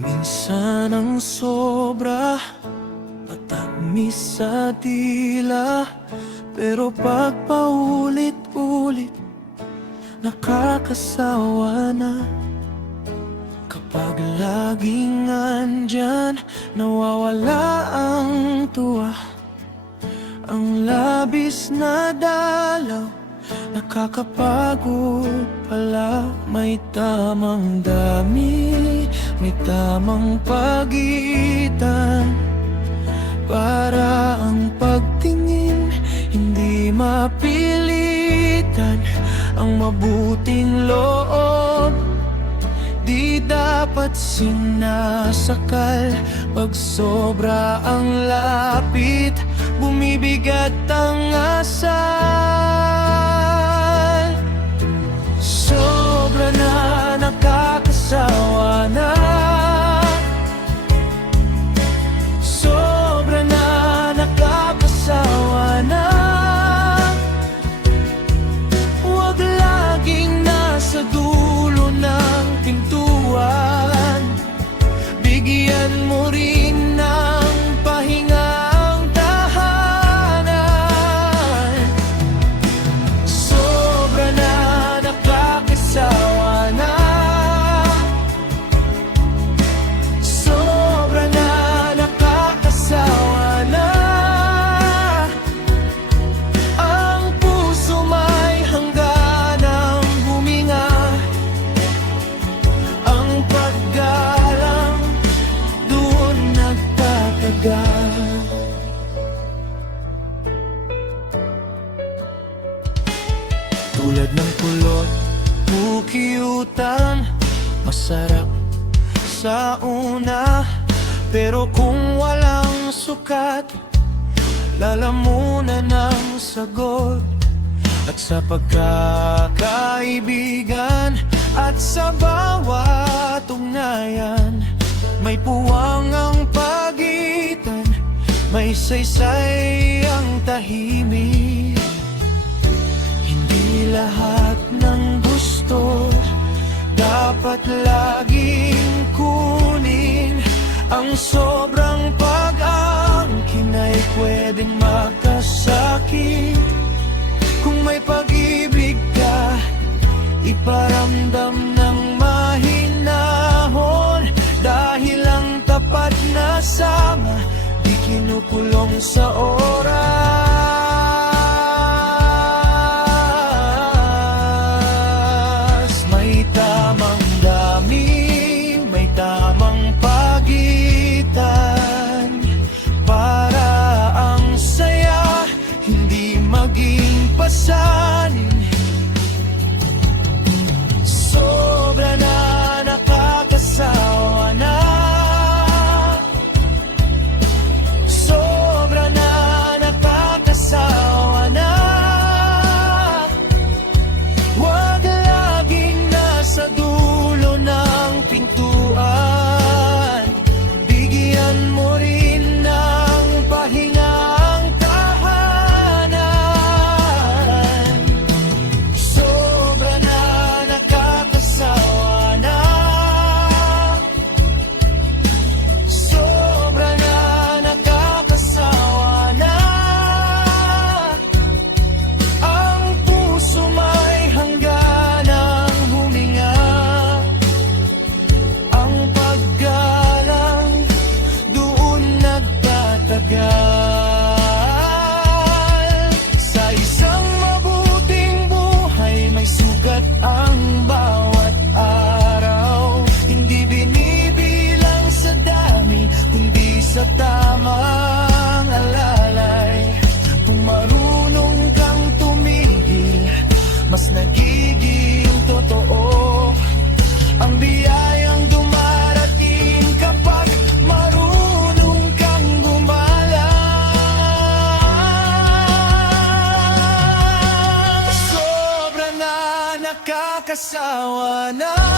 Minsan ang sobra matamis sa dila, pero pag paulit-ulit nakakasawa na. Kapag laging andyan, nawawala ang tuwa. Ang labis na dalaw, nakakapagod pala. May tamang dami, may tamang pagitan, para ang pagtingin hindi mapilitan. Ang mabuting loob di dapat sinasakal. Pag sobra ang lapit, bumibigat ang asal. Sobra na, nakakasawa na. Sobra na, nakakasawa na. Huwag laging nasa dulo ng pintuan. Bigyan mo rin ng pahinga ang tahanan. Sobra na, nakakasawa na. Sobra na, nakakasawa na. Ang puso may hangganang huminga. Ang paggalang doon nagtatagal. Tulad ng kulot, bukiutan, masarap sa una, pero kung walang sukat, lalamunan ng sagot. At sa pagkakaibigan at sa bawat ugnayan, may puwang ang pagitan, may saysay ang tahimik. Hindi lahat ng gusto dapat laging kunin. Ang sobrang pag-angkin ay pwedeng makasakit. Kung may pag-ibig ka, iparamdam ng mahinahon. Dahil ang tapat na sama, di kinukulong sa oras. May tamang dami, may tamang pagitan, para ang saya hindi maging pasanin. Sobra na, nakakasawa na. Sobra na, nakakasawa na. Huwag laging nasa dulo ng pintuan. Bigyan mo rin ng pahinga ang tahanan. Sobra na, nakakasawa na. Sobra na, nakakasawa na. Ang puso may hangganang huminga. Ang paggalang doon nagtatagal. Sa isang mabuting buhay, may sukat ang bawat araw. Hindi binibilang sa dami, kundi sa tamang alalay. Kung marunong kang tumigil, mas nagiging totoo ang biyayang dumarating kapag marunong kang gumalang. Sobra na, nakakasawa na.